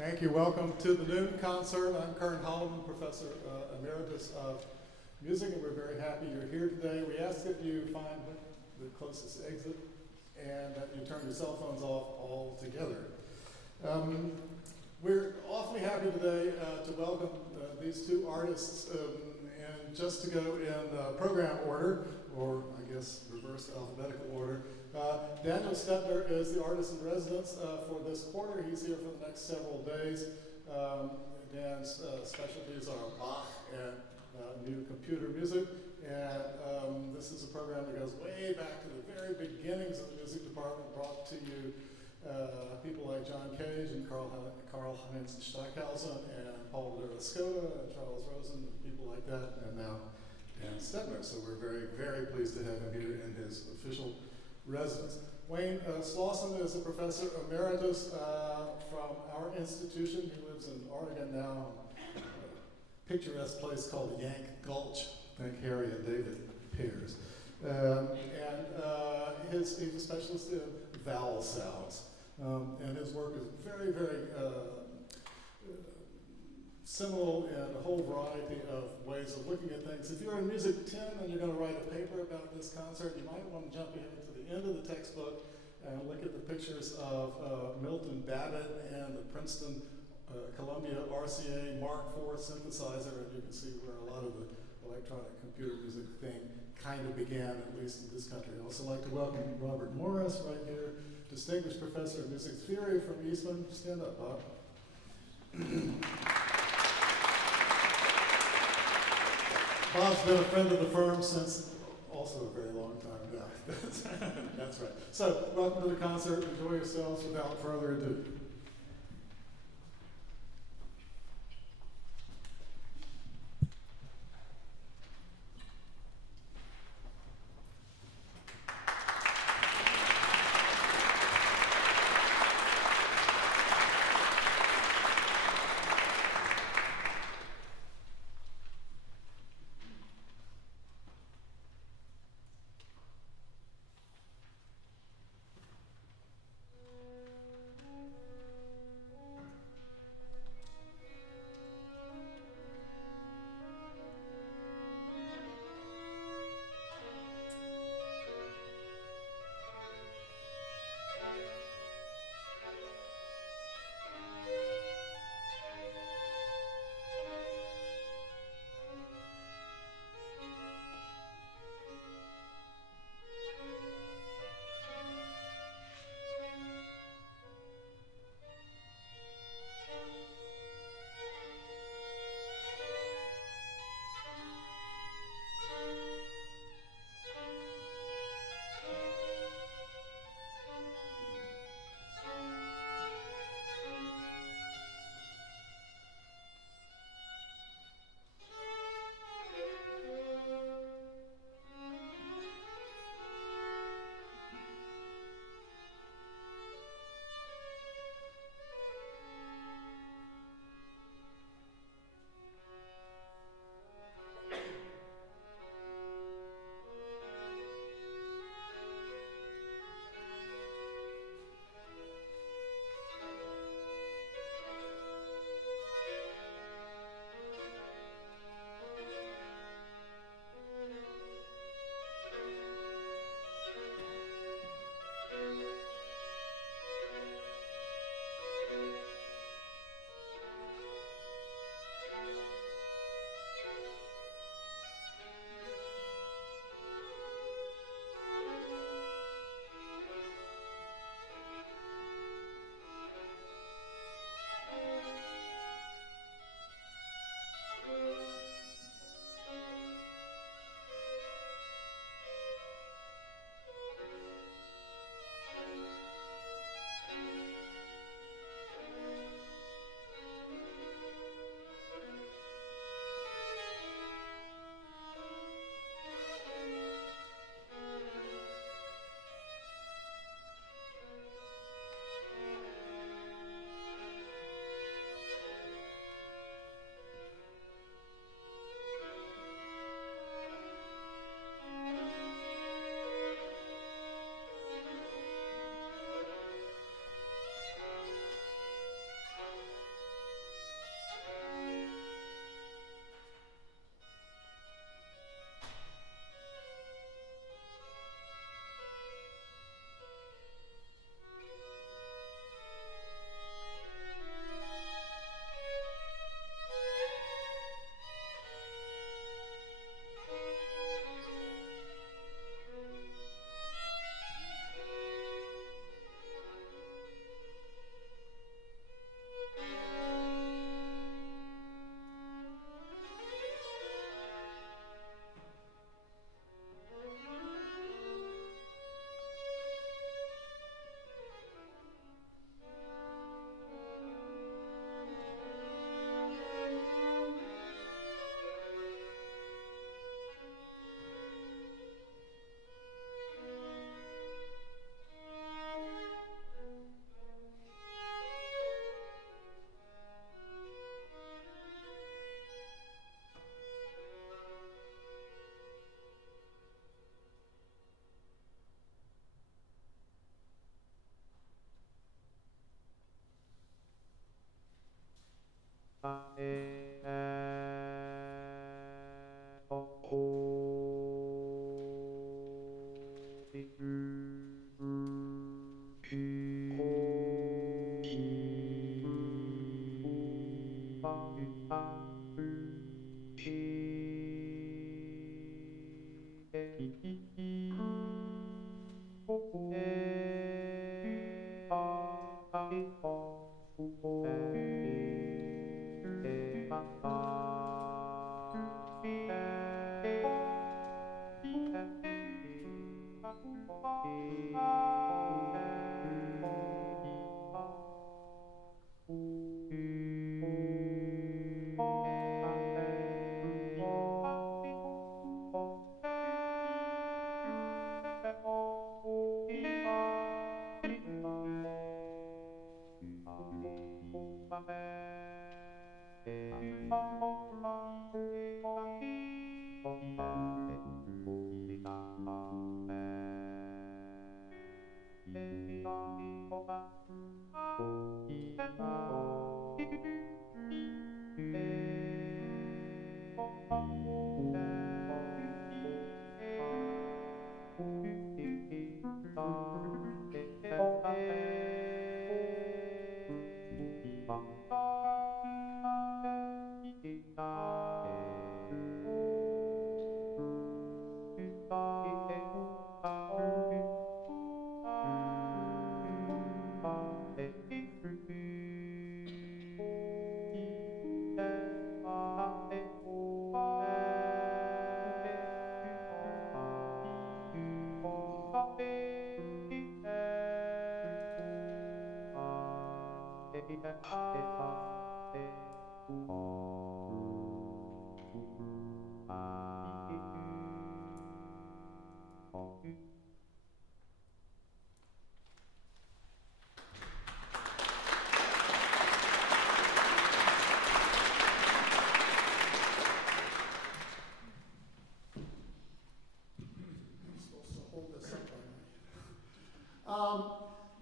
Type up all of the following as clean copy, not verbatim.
Thank you. Welcome to the noon concert. I'm Kern Holloman, Professor Emeritus of Music, and we're very happy you're here today. We ask that you find the closest exit and that you turn your cell phones off altogether. We're awfully happy today to welcome these two artists, and just to go in program order, or I guess reverse alphabetical order. Daniel Stepner is the artist in residence for this quarter. He's here for the next several days. Dan's specialties are Bach and new computer music. And this is a program that goes way back to the very beginnings of the music department, brought to you people like John Cage and Karl-Heinz Stockhausen and Paul Lerascota and Charles Rosen, and people like that, and now Dan Stepner. So we're very, very pleased to have him here in his official residence. Wayne Slauson is a Professor Emeritus from our institution. He lives in Oregon now, a picturesque place called Yank Gulch. Thank Harry and David Pears. He's a specialist in vowel sounds. And his work is very, very seminal in a whole variety of ways of looking at things. If you're in Music 10 and you're going to write a paper about this concert, you might want to jump ahead to the end of the textbook and look at the pictures of Milton Babbitt and the Princeton Columbia RCA Mark IV synthesizer, and you can see where a lot of the electronic computer music thing kind of began, at least in this country. I'd also like to welcome Robert Morris right here, Distinguished Professor of Music Theory from Eastman. Stand up, Bob. Bob's been a friend of the firm since also a very long time now. That's right. So, welcome to the concert. Enjoy yourselves without further ado.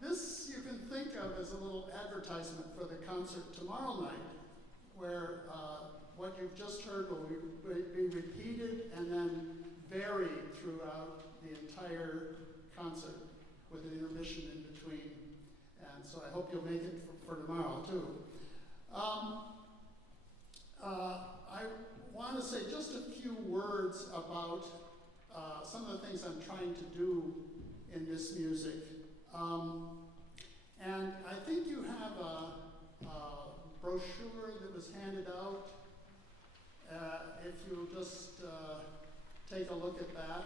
This you can think of as a little advertisement for the concert tomorrow night, where what you've just heard will be repeated and then varied throughout the entire concert with an intermission in between. And so I hope you'll make it for tomorrow too. I want to say just a few words about some of the things I'm trying to do in this music. And I think you have a brochure that was handed out. If you'll just take a look at that.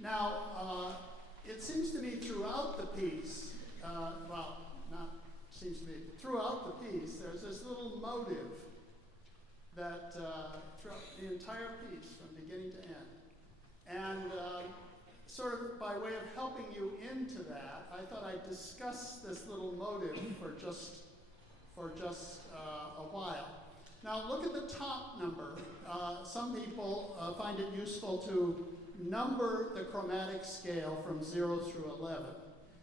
Now, it seems to me throughout the piece, well, not seems to me, throughout the piece, there's this little motive that throughout the entire piece, from beginning to end. And sort of by way of helping you into that, I thought I'd discuss this little motive for just a while. Now look at the top number. Some people find it useful to number the chromatic scale from 0 through 11,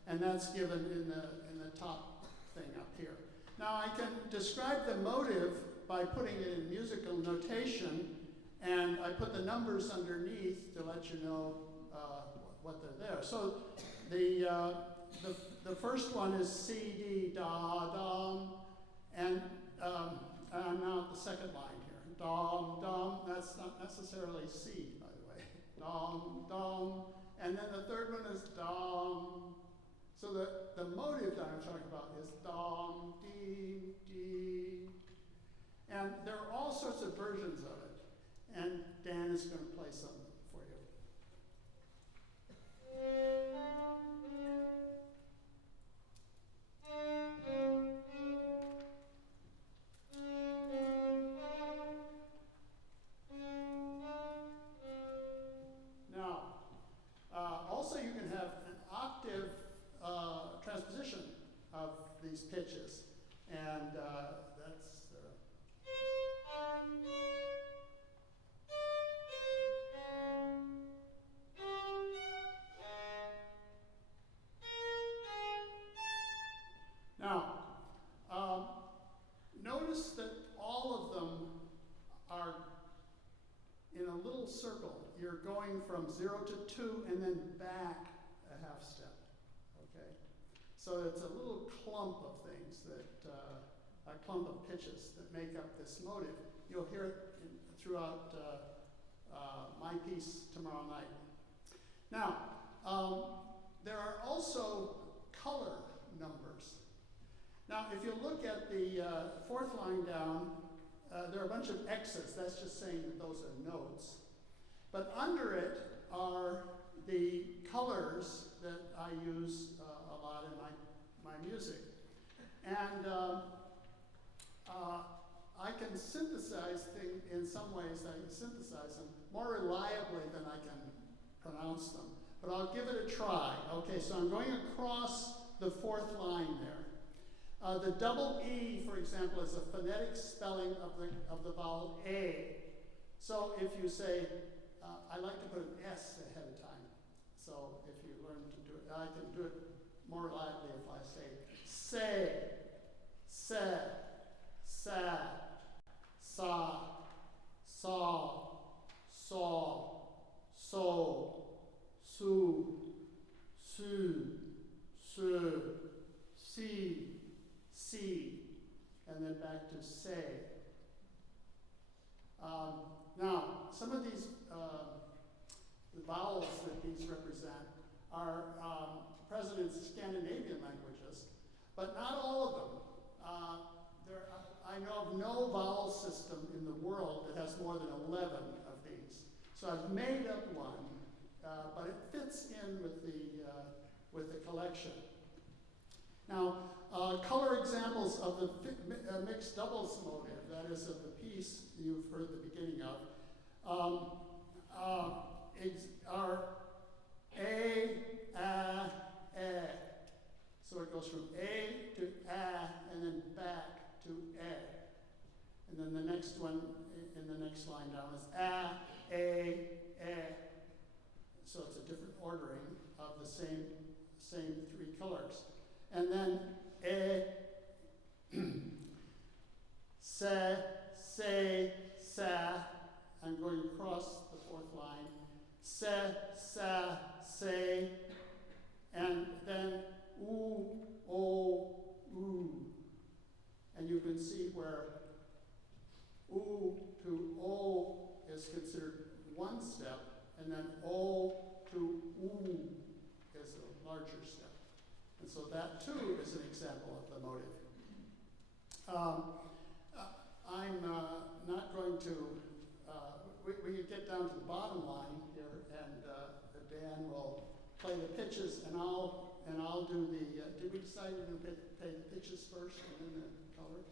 and that's given in the top thing up here. Now I can describe the motive by putting it in musical notation, and I put the numbers underneath to let you know what they're there. So the first one is C, D, da, dum, and I'm now at the second line here. Dum, dum, that's not necessarily C, by the way. Dum, dum, and then the third one is dum. So the motive that I'm talking about is dum, D, D, and there are all sorts of versions of it. And Dan is going to play some for you. Now, also you can have an octave transposition of these pitches, and that's 0 to 2 and then back a half step, okay? So it's a little clump of things that, a clump of pitches that make up this motive. You'll hear it throughout my piece tomorrow night. Now, there are also color numbers. Now, if you look at the fourth line down, there are a bunch of X's. That's just saying that those are notes. But under it are the colors that I use a lot in my music. And I can synthesize things, in some ways I can synthesize them more reliably than I can pronounce them. But I'll give it a try. Okay, so I'm going across the fourth line there. The double E, for example, is a phonetic spelling of the vowel A. So if you say, I like to put an S ahead of time. So if you learn to do it, I can do it more reliably if I say, se, sa, sa, so, su, si, and then back to say. Now, some of these the vowels that these represent are present in Scandinavian languages, but not all of them. I know of no vowel system in the world that has more than 11 of these. So I've made up one, but it fits in with the collection. Now, color examples of the mixed doubles motive, that is of the piece you've heard the beginning of, are A, E. So it goes from A to A and then back to E. And then the next one in the next line down is A, E. So it's a different ordering of the same three colors. And then se, say, sa. I'm going across the fourth line. Se, sa, say. And then oo, o, oo. And you can see where oo to o is considered one step, and then o to oo is a larger step. And so that too is an example of the motive. I'm not going to, we can get down to the bottom line here, and Dan will play the pitches, and I'll do the, did we decide we're going to play the pitches first and then the colors?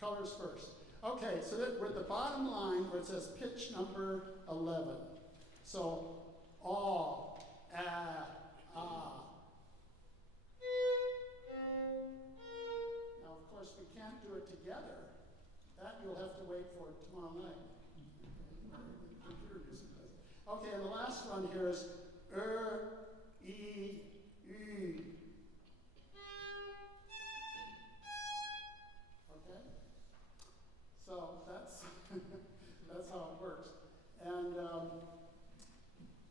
Colors first. Okay, so that we're at the bottom line where it says pitch number 11. So, aw, ah, ah. Now, of course, we can't do it together. That you'll have to wait for tomorrow night. Okay, and the last one here is E, U. Okay? So that's that's how it works. And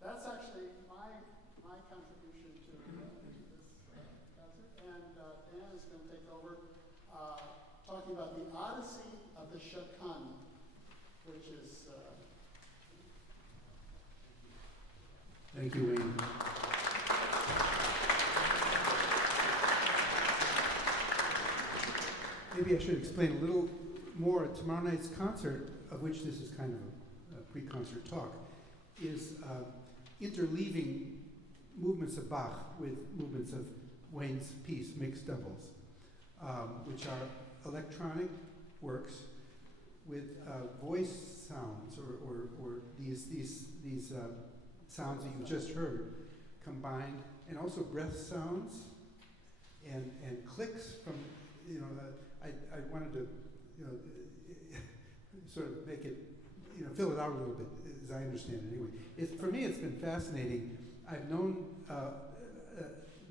that's actually my contribution to this concert. And Dan is going to take over talking about the Odyssey of the Chaconne, which is... Thank you, Wayne. Maybe I should explain a little more. Tomorrow night's concert, of which this is kind of a pre-concert talk, is interleaving movements of Bach with movements of Wayne's piece, Mixed Doubles, which are electronic works with voice sounds or these sounds that you just heard combined, and also breath sounds and clicks from, I wanted to, sort of make it, fill it out a little bit, as I understand it anyway. For me, it's been fascinating. I've known,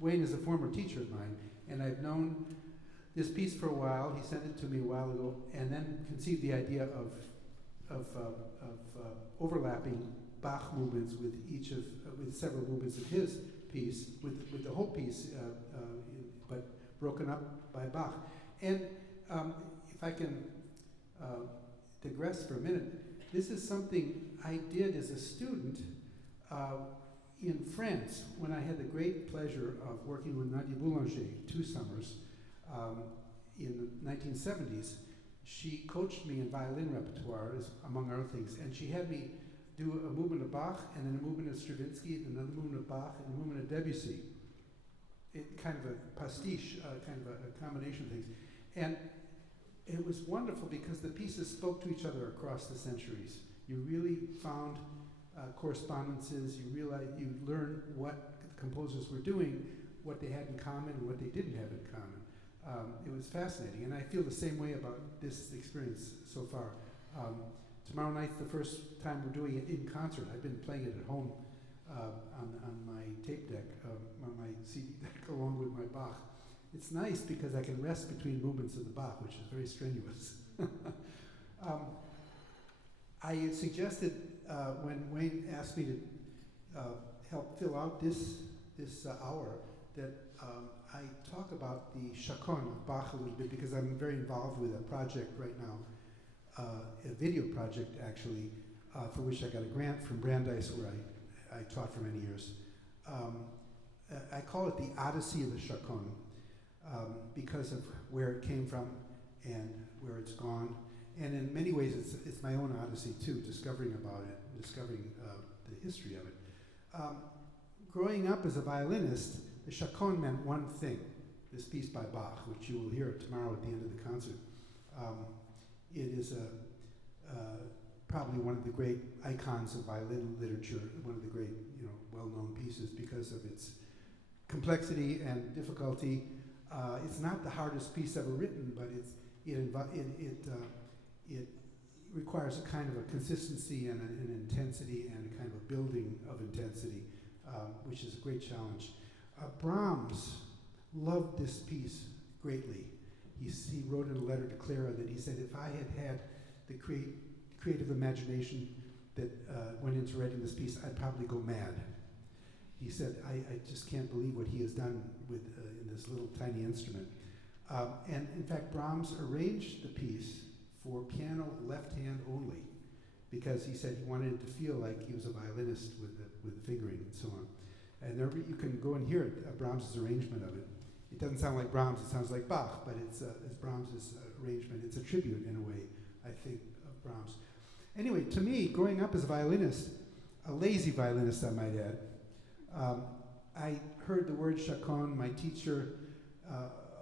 Wayne is a former teacher of mine, and I've known this piece for a while. He sent it to me a while ago, and then conceived the idea of overlapping Bach movements with with several movements of his piece, with the whole piece, but broken up by Bach. And if I can digress for a minute, this is something I did as a student in France when I had the great pleasure of working with Nadia Boulanger 2 summers in the 1970s. She coached me in violin repertoire, among other things, and she had me do a movement of Bach, and then a movement of Stravinsky, and another movement of Bach, and a movement of Debussy. It kind of a pastiche, kind of a combination of things. And it was wonderful because the pieces spoke to each other across the centuries. You really found correspondences, you learned what the composers were doing, what they had in common and what they didn't have in common. It was fascinating, and I feel the same way about this experience so far. Tomorrow night's the first time we're doing it in concert. I've been playing it at home on my tape deck, on my CD deck, along with my Bach. It's nice because I can rest between movements of the Bach, which is very strenuous. I suggested when Wayne asked me to help fill out this hour that I talk about the Chaconne of Bach a little bit because I'm very involved with a project right now, a video project actually, for which I got a grant from Brandeis where I taught for many years. I call it the Odyssey of the Chaconne because of where it came from and where it's gone. And in many ways it's my own odyssey too, discovering about it, discovering the history of it. Growing up as a violinist, the Chaconne meant one thing, this piece by Bach, which you will hear tomorrow at the end of the concert. It is probably one of the great icons of violin literature, one of the great, well-known pieces because of its complexity and difficulty. It's not the hardest piece ever written, but it requires a kind of a consistency and an intensity and a kind of a building of intensity, which is a great challenge. Brahms loved this piece greatly. He wrote in a letter to Clara that he said, if I had had the creative imagination that went into writing this piece, I'd probably go mad. He said, I just can't believe what he has done with in this little tiny instrument. And in fact, Brahms arranged the piece for piano left hand only because he said he wanted it to feel like he was a violinist with the fingering and so on. And there, you can go and hear it, Brahms' arrangement of it. It doesn't sound like Brahms, it sounds like Bach, but it's Brahms' arrangement. It's a tribute, in a way, I think, of Brahms. Anyway, to me, growing up as a violinist, a lazy violinist, I might add, I heard the word chaconne. My teacher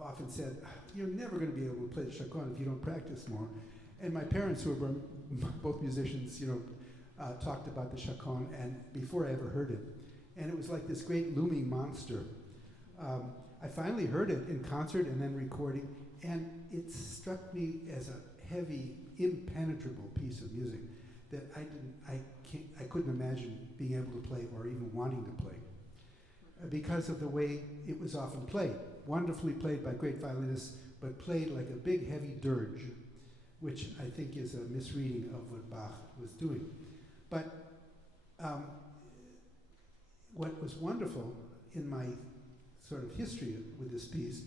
often said, you're never going to be able to play the chaconne if you don't practice more. And my parents, who were both musicians, talked about the chaconne, and before I ever heard it. And it was like this great looming monster. I finally heard it in concert and then recording, and it struck me as a heavy, impenetrable piece of music that I couldn't imagine being able to play or even wanting to play because of the way it was often played. Wonderfully played by great violinists, but played like a big, heavy dirge, which I think is a misreading of what Bach was doing. But what was wonderful in my sort of history with this piece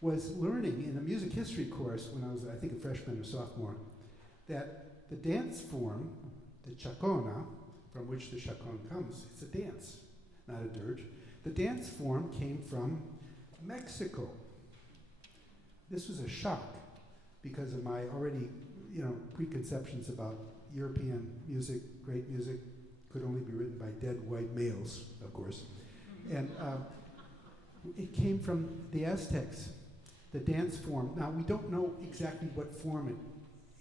was learning in a music history course when I was, I think, a freshman or sophomore, that the dance form, the chaconne, from which the chaconne comes, it's a dance, not a dirge. The dance form came from Mexico. This was a shock because of my already, preconceptions about European music, great music, could only be written by dead white males, of course. And it came from the Aztecs, the dance form. Now, we don't know exactly what form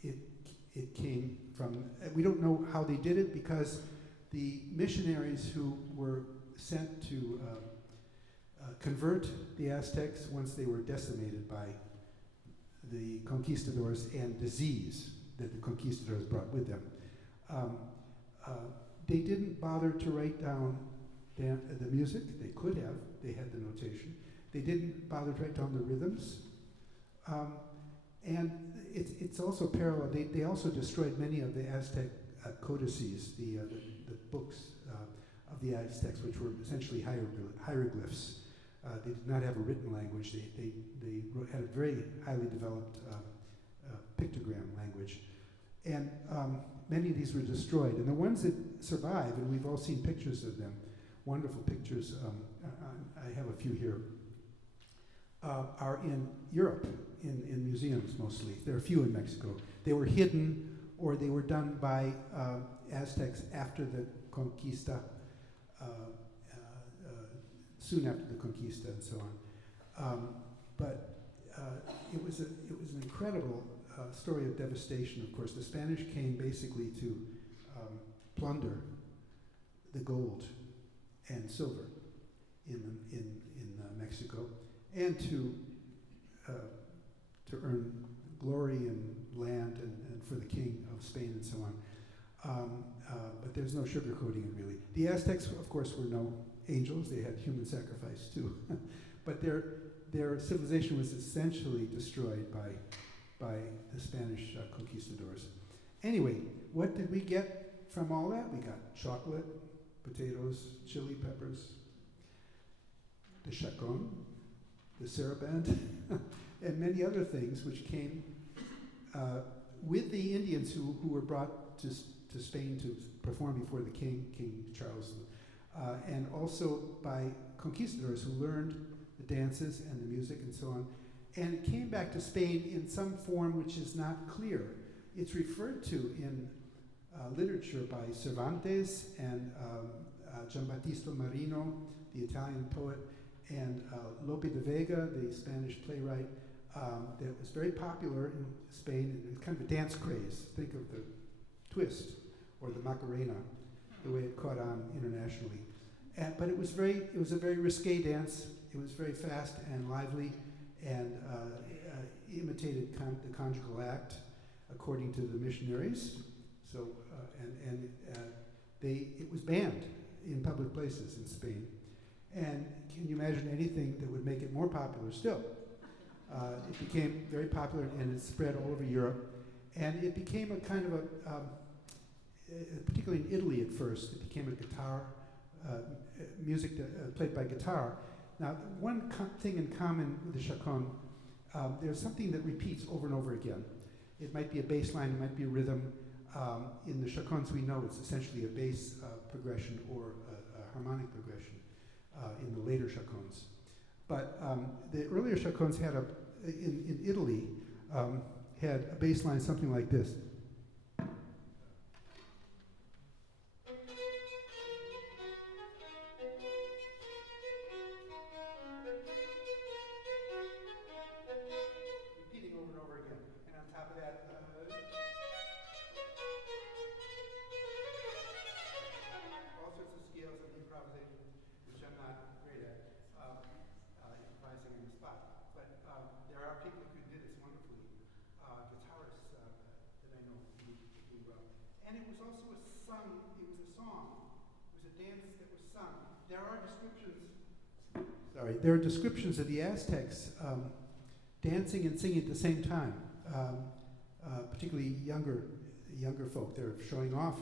it came from. We don't know how they did it because the missionaries who were sent to convert the Aztecs once they were decimated by the conquistadors and disease that the conquistadors brought with them. They didn't bother to write down the music. They could have. They had the notation. They didn't bother to write down the rhythms. And it's also parallel. They also destroyed many of the Aztec codices, the books of the Aztecs, which were essentially hieroglyphs. They did not have a written language. They had a very highly developed pictogram language. And many of these were destroyed. And the ones that survive, and we've all seen pictures of them, wonderful pictures, I have a few here, are in Europe, in museums mostly. There are a few in Mexico. They were hidden, or they were done by Aztecs after the Conquista, soon after the Conquista and so on. But it was an incredible story of devastation. Of course, the Spanish came basically to plunder the gold and silver in Mexico, and to earn glory and land and for the king of Spain and so on. But there's no sugarcoating it really. The Aztecs, of course, were no angels. They had human sacrifice too. But their civilization was essentially destroyed by the Spanish conquistadors. Anyway, what did we get from all that? We got chocolate, potatoes, chili peppers, the chaconne, the saraband, and many other things which came with the Indians who were brought to Spain to perform before the king, King Charles, and also by conquistadors who learned the dances and the music and so on. And it came back to Spain in some form which is not clear. It's referred to in literature by Cervantes and Giambattista Marino, the Italian poet, and Lope de Vega, the Spanish playwright, that was very popular in Spain. It was kind of a dance craze. Think of the twist or the Macarena, the way it caught on internationally. But it was a very risque dance. It was very fast and lively, and imitated the conjugal act, according to the missionaries. So, it was banned in public places in Spain. And can you imagine anything that would make it more popular still? It became very popular, and it spread all over Europe. And it became a kind of particularly in Italy at first, it became a guitar, music played by guitar. Now, one thing in common with the chaconne, there's something that repeats over and over again. It might be a bass line, it might be a rhythm. In the chaconnes, we know it's essentially a bass progression or a harmonic progression in the later chaconnes. But the earlier chaconnes had in Italy, had a bass line something like this. There are descriptions of the Aztecs dancing and singing at the same time, particularly younger folk. They're showing off.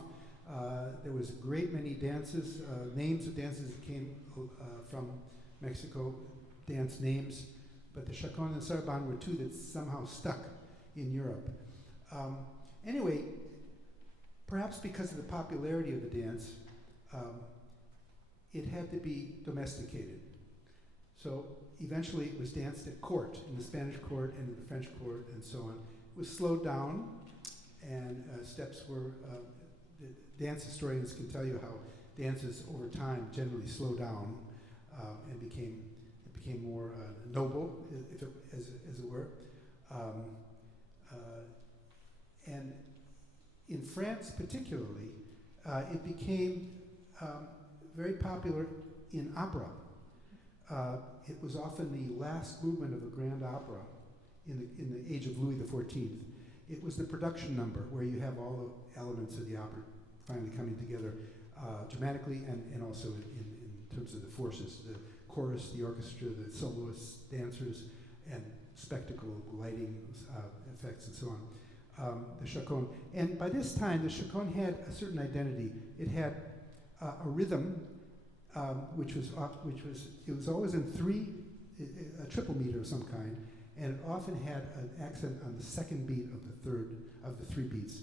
There was a great many dances, names of dances that came from Mexico, dance names, but the chaconne and saraband were two that somehow stuck in Europe. Anyway, perhaps because of the popularity of the dance, it had to be domesticated. So eventually it was danced at court, in the Spanish court and in the French court and so on. It was slowed down, and steps were, the dance historians can tell you how dances over time generally slow down and became more noble, as it were. And in France particularly, it became very popular in opera. It was often the last movement of a grand opera in the age of Louis XIV. It was the production number where you have all the elements of the opera finally coming together dramatically and also in terms of the forces, the chorus, the orchestra, the soloists, dancers, and spectacle, lighting, effects, and so the chaconne. And by this time, the chaconne had a certain identity. It had a rhythm, which was always in a triple meter of some kind, and it often had an accent on the second beat of the three beats.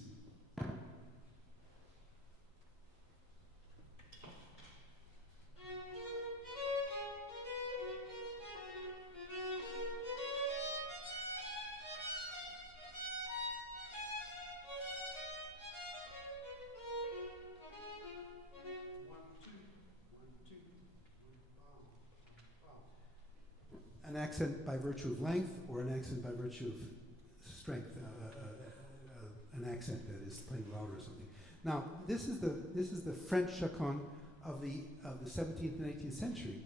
An accent by virtue of length, or an accent by virtue of strength, an accent that is playing louder or something. Now, this is the French chaconne of the 17th and 18th century,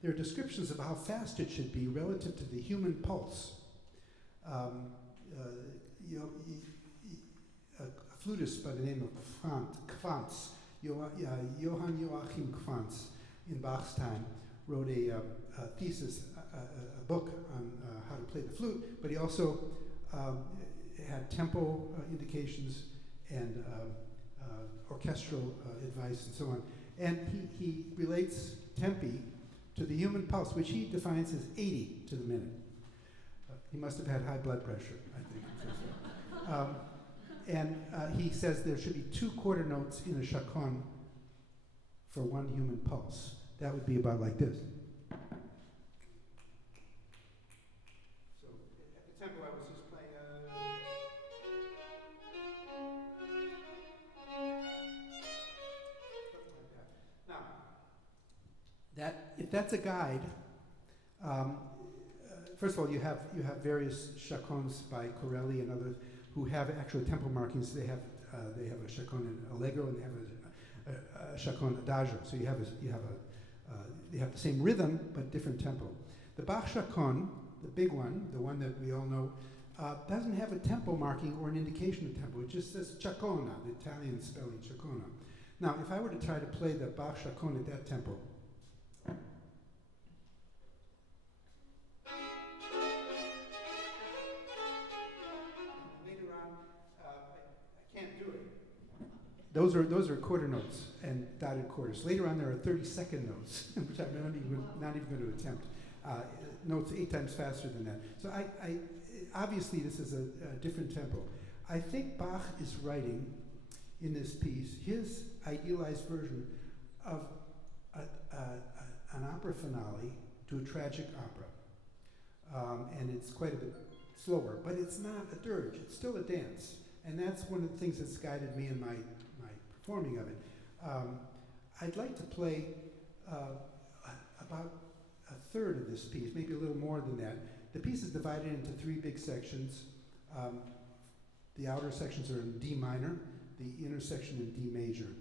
there are descriptions of how fast it should be relative to the human pulse. A flutist by the name of Quantz, Johann Joachim Quantz, in Bach's time, wrote a thesis, a book on how to play the flute, but he also had tempo indications and orchestral advice and so on. And he relates tempi to the human pulse, which he defines as 80 to the minute. He must have had high blood pressure, I think. He says there should be 2 quarter notes in a chaconne for 1 human pulse. That would be about like this. So at the tempo I was just playing Now, if that's a guide, first of all, you have various chaconnes by Corelli and others who have actual tempo markings. They have a chaconne in allegro, and they have a chaconne adagio. So you have the same rhythm but different tempo. The Bach chaconne, the big one, the one that we all know, doesn't have a tempo marking or an indication of tempo. It just says Chaconne, the Italian spelling Chaconne. Now, if I were to try to play the Bach chaconne at that tempo, later on, I can't do it. Those are quarter notes and dotted quarters. Later on, there are 30-second notes, which I'm not even going to attempt. Notes 8 times faster than that. So obviously, this is a different tempo. I think Bach is writing in this piece his idealized version of an opera finale to a tragic opera. And it's quite a bit slower, but it's not a dirge. It's still a dance. And that's one of the things that's guided me in my performing of it. I'd like to play about a third of this piece, maybe a little more than that. The piece is divided into 3 big sections. The outer sections are in D minor, the inner section in D major.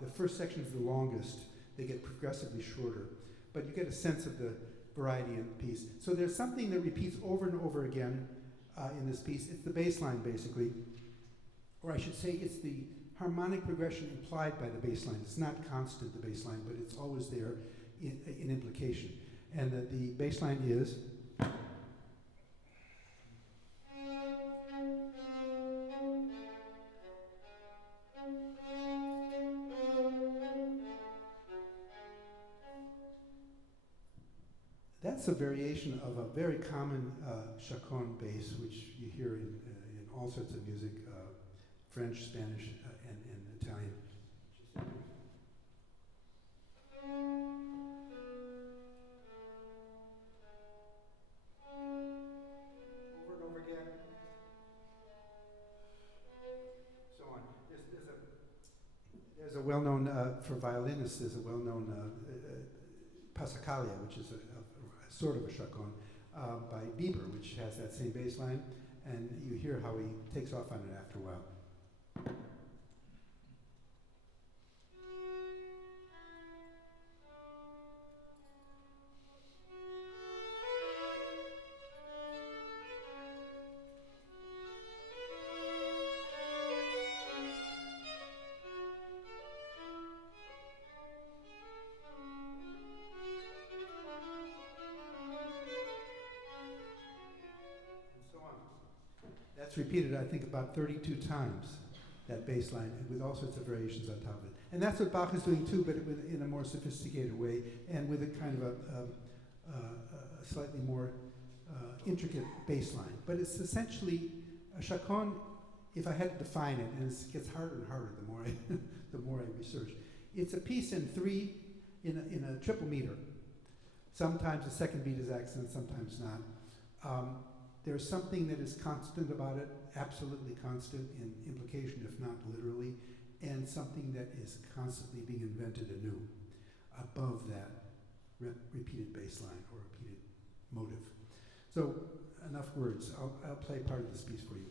The first section is the longest. They get progressively shorter, but you get a sense of the variety in the piece. So there's something that repeats over and over again in this piece. It's the bass line, basically, or I should say it's the harmonic progression implied by the bass line. It's not constant, the bass line, but it's always there in implication. And the bass line is... That's a variation of a very common chaconne bass, which you hear in all sorts of music, French, Spanish, and Italian. Over and over again. So on. There's a well-known, for violinists, there's a well-known Passacaglia, which is a sort of a chaconne, by Bieber, which has that same bass line, and you hear how he takes off on it after a while. that's repeated, I think, about 32 times, that bass line, with all sorts of variations on top of it. And that's what Bach is doing too, but in a more sophisticated way, and with a kind of a slightly more intricate bass line. But it's essentially a chaconne, if I had to define it, and it gets harder and harder the more the more I research. It's a piece in a triple meter. Sometimes the second beat is accent, sometimes not. There's something that is constant about it, absolutely constant in implication, if not literally, and something that is constantly being invented anew above that repeated bass line or repeated motive. So, enough words. I'll play part of this piece for you.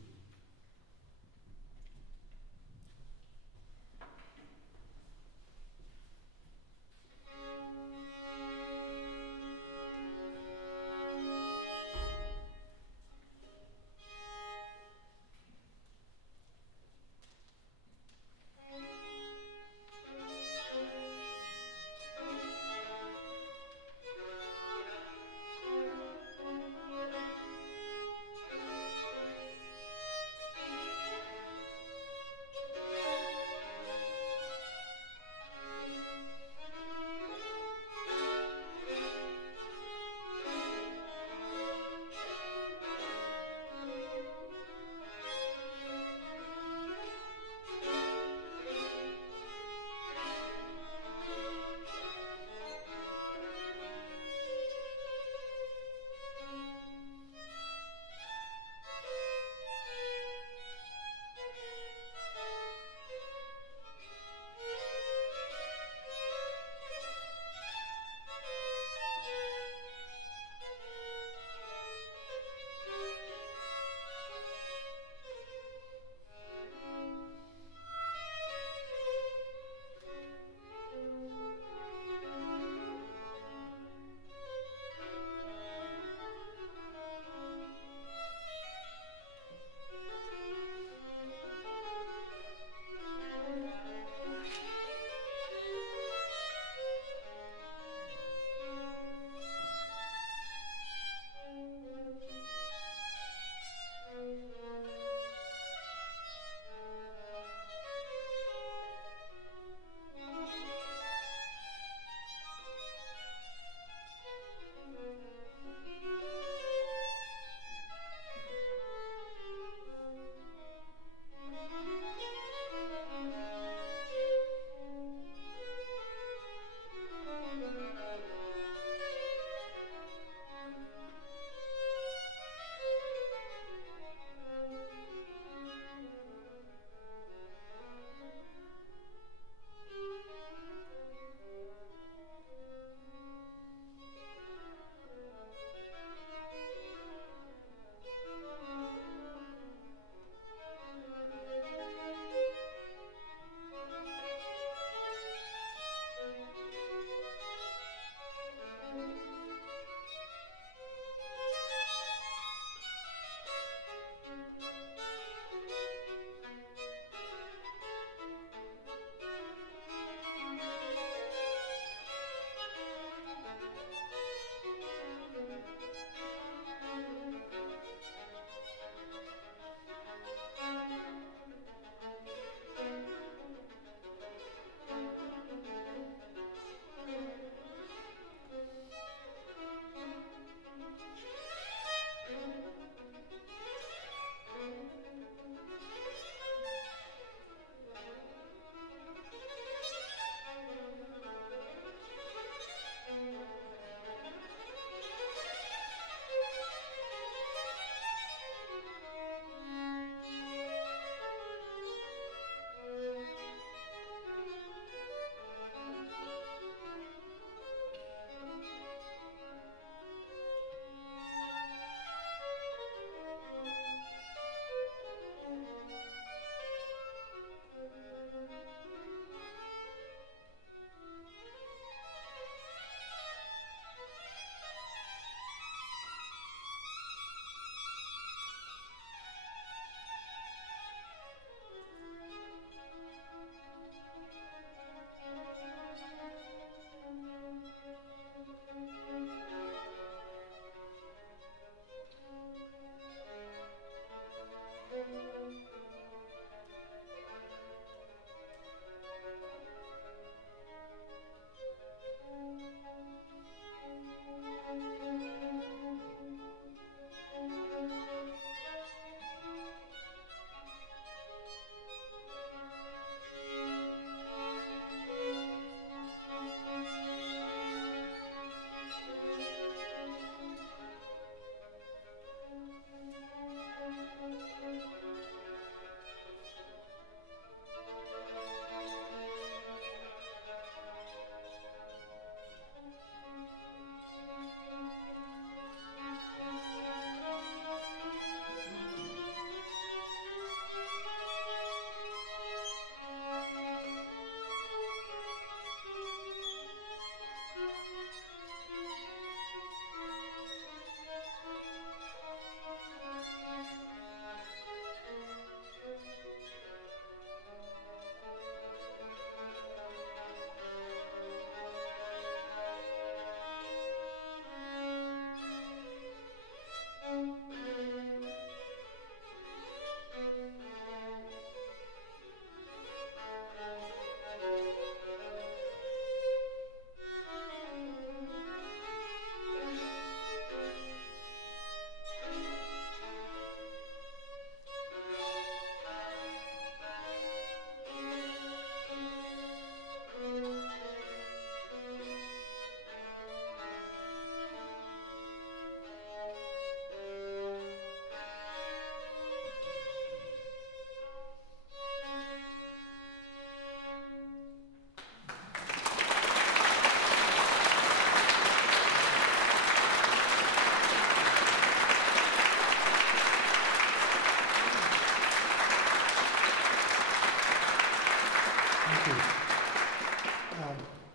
Thank you.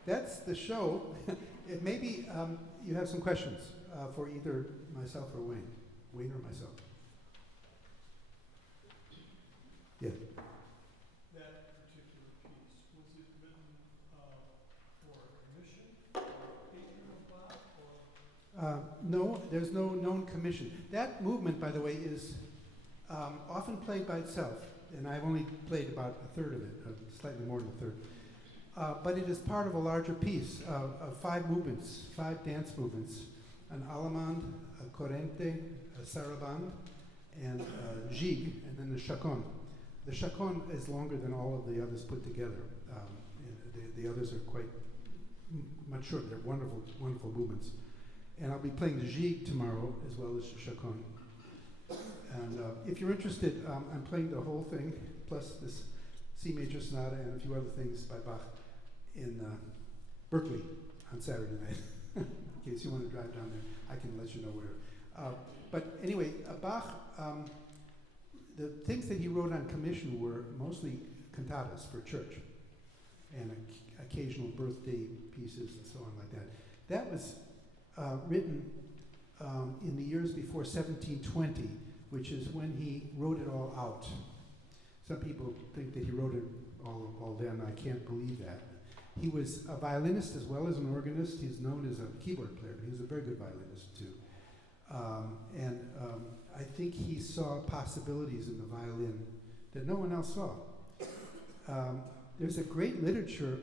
That's the show. Maybe you have some questions for either myself or Wayne. Wayne or myself. Yeah. That particular piece, was it written for commission, patron of Bach, or? No, there's no known commission. That movement, by the way, is often played by itself, and I've only played about a third of it, slightly more than a third. But it is part of a larger piece of 5 movements, 5 dance movements: an allemande, a corrente, a sarabande, and a gigue, and then the chaconne. The chaconne is longer than all of the others put together. The others are quite much shorter. They're wonderful, wonderful movements. And I'll be playing the gigue tomorrow as well as the chaconne. And if you're interested, I'm playing the whole thing, plus this C major sonata and a few other things by Bach in Berkeley on Saturday night. In case you want to drive down there, I can let you know where. But anyway, Bach, the things that he wrote on commission were mostly cantatas for church and occasional birthday pieces and so on like that. That was written in the years before 1720, which is when he wrote it all out. Some people think that he wrote it all then. I can't believe that. He was a violinist as well as an organist. He's known as a keyboard player. He was a very good violinist too. I think he saw possibilities in the violin that no one else saw. There's a great literature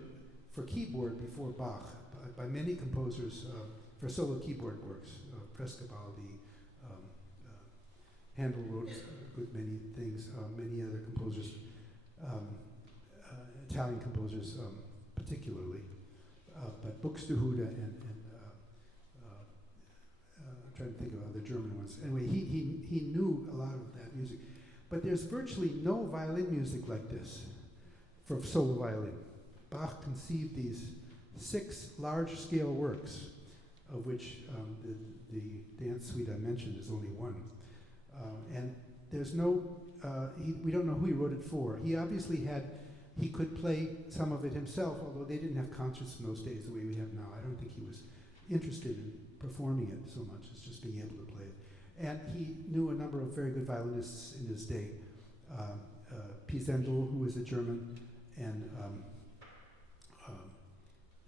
for keyboard before Bach by many composers for solo keyboard works. Prescabaldi, Handel wrote a good many things, many other composers, Italian composers particularly, but Buxtehude and I'm trying to think of other German ones. Anyway, he knew a lot of that music. But there's virtually no violin music like this for solo violin. Bach conceived these 6 large-scale works, of which the dance suite I mentioned is only one. And there's no, we don't know who he wrote it for. He obviously he could play some of it himself, although they didn't have concerts in those days the way we have now. I don't think he was interested in performing it so much as just being able to play it. And he knew a number of very good violinists in his day. Pisendel, who was a German, and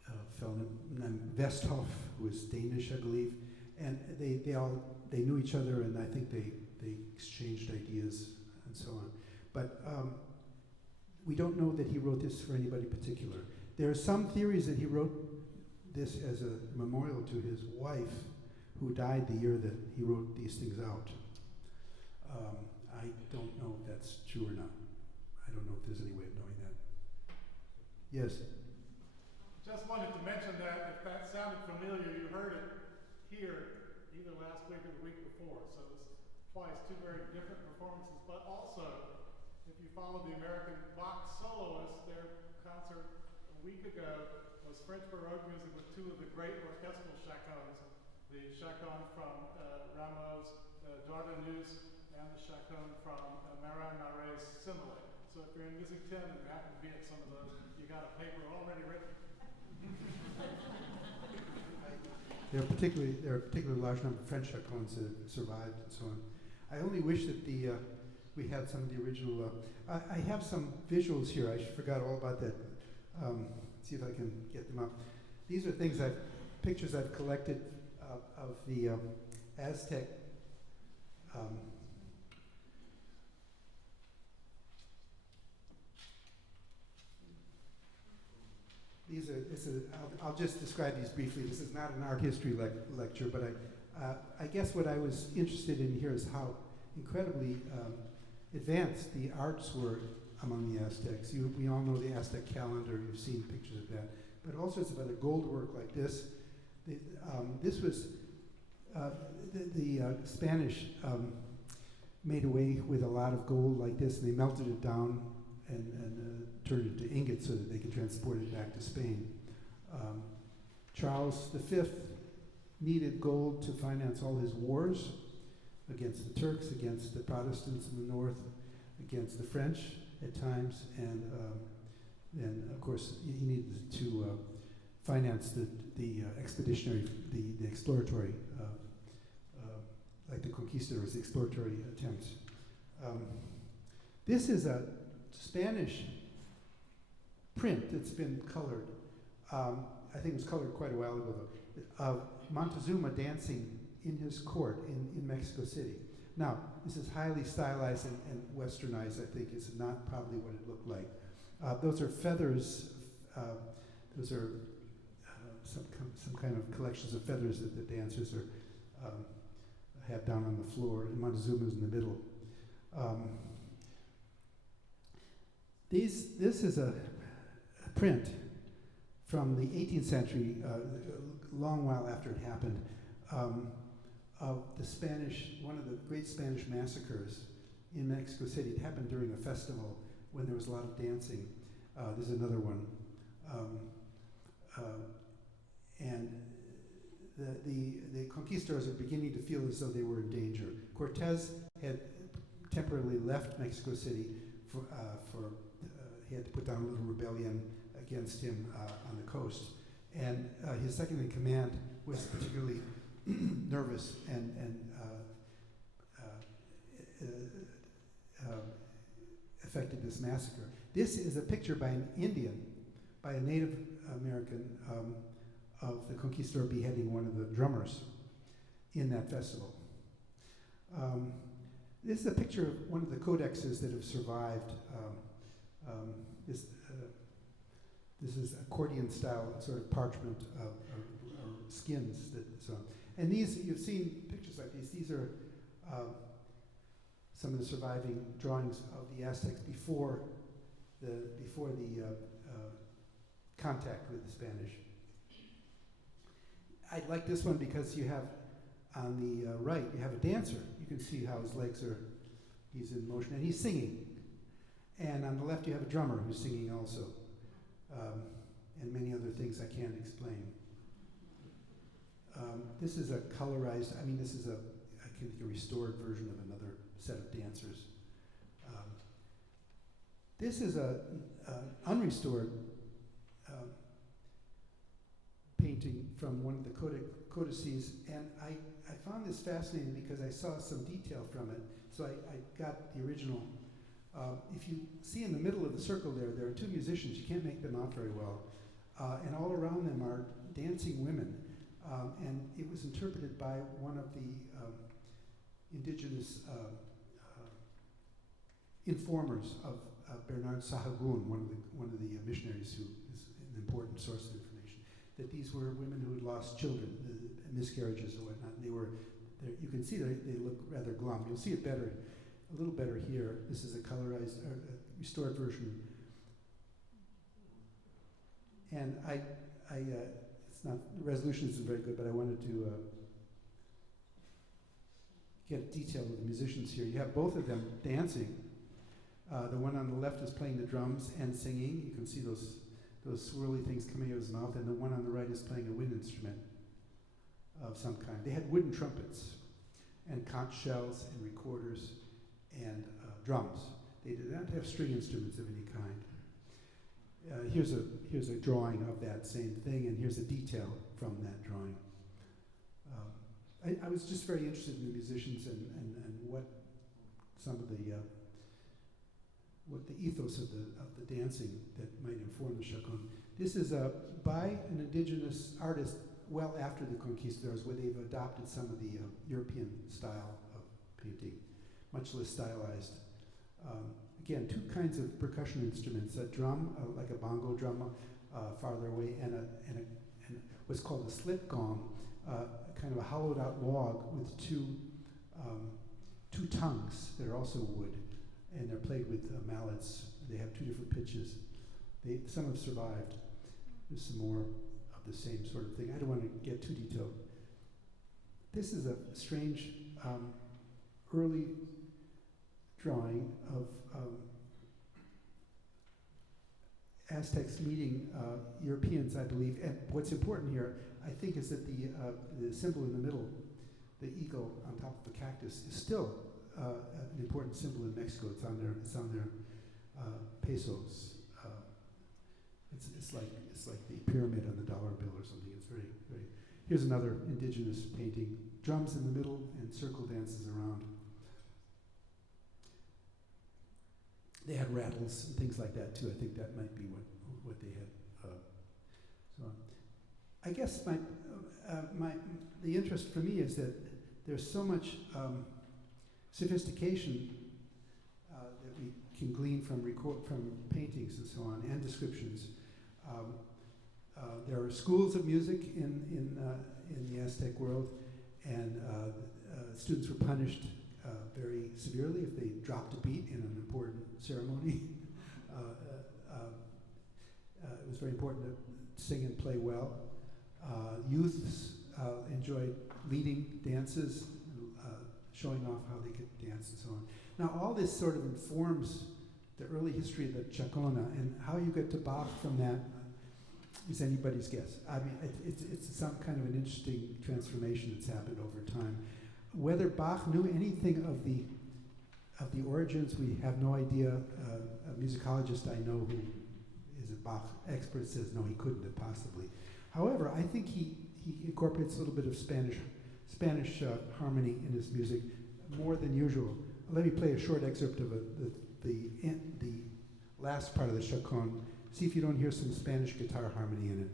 a fellow named Westhoff, who was Danish, I believe. And they knew each other, and I think they exchanged ideas and so on. But we don't know that he wrote this for anybody particular. There are some theories that he wrote this as a memorial to his wife, who died the year that he wrote these things out. I don't know if that's true or not. I don't know if there's any way of knowing that. Yes? Just wanted to mention that if that sounded familiar, you heard it here either last week or the week before. So it's twice, 2 very different performances. But also, if you follow the American Bach soloists, their concert a week ago was French Baroque music with 2 of the great orchestral chaconnes, the chaconne from Rameau's Dardanus and the chaconne from Marin Marais Simile. So if you're in Music 10 and you happen to be at some of those, you got a paper already written. There are a particularly large number of French chaconnes that survived and so on. I only wish that we had some of the original. I have some visuals here. I forgot all about that. See if I can get them up. These are pictures I've collected of the Aztec. I'll just describe these briefly. This is not an art history lecture, but I guess what I was interested in here is how incredibly advanced the arts were among the Aztecs. We all know the Aztec calendar. You've seen pictures of that. But all sorts of other gold work like this. This was the Spanish made away with a lot of gold like this, and they melted it down and turned it into ingots so that they could transport it back to Spain. Charles V needed gold to finance all his wars against the Turks, against the Protestants in the north, against the French at times, and And of course, he needed to finance the expeditionary, the exploratory, like the conquistadors, the exploratory attempts. This is a Spanish print that's been colored. I think it was colored quite a while ago, though, of Montezuma dancing in his court in Mexico City. Now, this is highly stylized and westernized, I think. It's not probably what it looked like. Those are feathers. Those are some kind of collections of feathers that the dancers have down on the floor, and Montezuma is in the middle. This is a print from the 18th century, a long while after it happened, of the Spanish, one of the great Spanish massacres in Mexico City. It happened during a festival when there was a lot of dancing. There's another one. And the conquistadors are beginning to feel as though they were in danger. Cortez had temporarily left Mexico City for he had to put down a little rebellion against him on the coast. And his second in command was particularly nervous and affected this massacre. This is a picture by an Indian, by a Native American, of the conquistador beheading one of the drummers in that festival. This is a picture of one of the codexes that have survived. This is accordion style sort of parchment or skins that so on. And these, you've seen pictures like these. These are some of the surviving drawings of the Aztecs before the contact with the Spanish. I like this one because you have on the right, you have a dancer. You can see how his legs are, he's in motion, and he's singing. And on the left, you have a drummer who's singing also, and many other things I can't explain. This is a colorized, I mean, this is I think a restored version of another set of dancers. This is an unrestored painting from one of the codices, and I found this fascinating because I saw some detail from it, so I got the original. If you see in the middle of the circle there are two musicians. You can't make them out very well, and all around them are dancing women, and it was interpreted by one of the indigenous informers of Bernard Sahagún, one of the missionaries who is an important source of information, that these were women who had lost children, miscarriages or whatnot. And you can see that they look rather glum. You'll see it better, a little better here. This is a colorized, restored version. And it's not, the resolution isn't very good, but I wanted to get detail of the musicians here. You have both of them dancing. The one on the left is playing the drums and singing. You can see those swirly things coming out of his mouth, and the one on the right is playing a wind instrument of some kind. They had wooden trumpets and conch shells and recorders and drums. They did not have string instruments of any kind. Here's a drawing of that same thing, and here's a detail from that drawing. I was just very interested in the musicians and what some of the what the ethos of the dancing that might inform the Chaconne. This is by an indigenous artist well after the conquistadors, where they've adopted some of the European style of painting, much less stylized. Again, two kinds of percussion instruments: a drum, like a bongo drum, farther away, and what's called a slit gong, kind of a hollowed out log with two tongues that are also wood. And they're played with mallets. They have two different pitches. Some have survived. There's some more of the same sort of thing. I don't want to get too detailed. This is a strange early drawing of Aztecs meeting Europeans, I believe. And what's important here, I think, is that the symbol in the middle, the eagle on top of the cactus, is still an important symbol in Mexico. It's on their pesos. It's like the pyramid on the dollar bill or something. It's very, very. Here's another indigenous painting. Drums in the middle and circle dances around. They had rattles and things like that too. I think that might be what they had. So I guess the interest for me is that there's so much sophistication that we can glean from paintings and so on, and descriptions. There are schools of music in the Aztec world, and students were punished very severely if they dropped a beat in an important ceremony. It was very important to sing and play well. Youths enjoyed leading dances, showing off how they could dance and so on. Now all this sort of informs the early history of the Chaconne, and how you get to Bach from that is anybody's guess. I mean, it's some kind of an interesting transformation that's happened over time. Whether Bach knew anything of the origins, we have no idea. A musicologist I know who is a Bach expert says no, he couldn't have possibly. However, I think he incorporates a little bit of Spanish harmony in his music, more than usual. Let me play a short excerpt of the last part of the Chaconne. See if you don't hear some Spanish guitar harmony in it.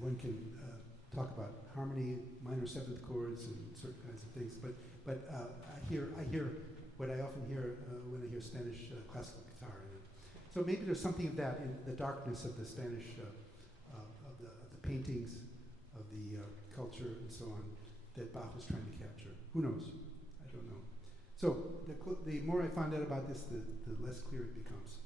One can talk about harmony, minor seventh chords, and certain kinds of things. But I hear what I often hear when I hear Spanish classical guitar in it. So maybe there's something of that in the darkness of the Spanish, of the paintings, of the culture, and so on, that Bach was trying to capture. Who knows? I don't know. So the more I find out about this, the less clear it becomes.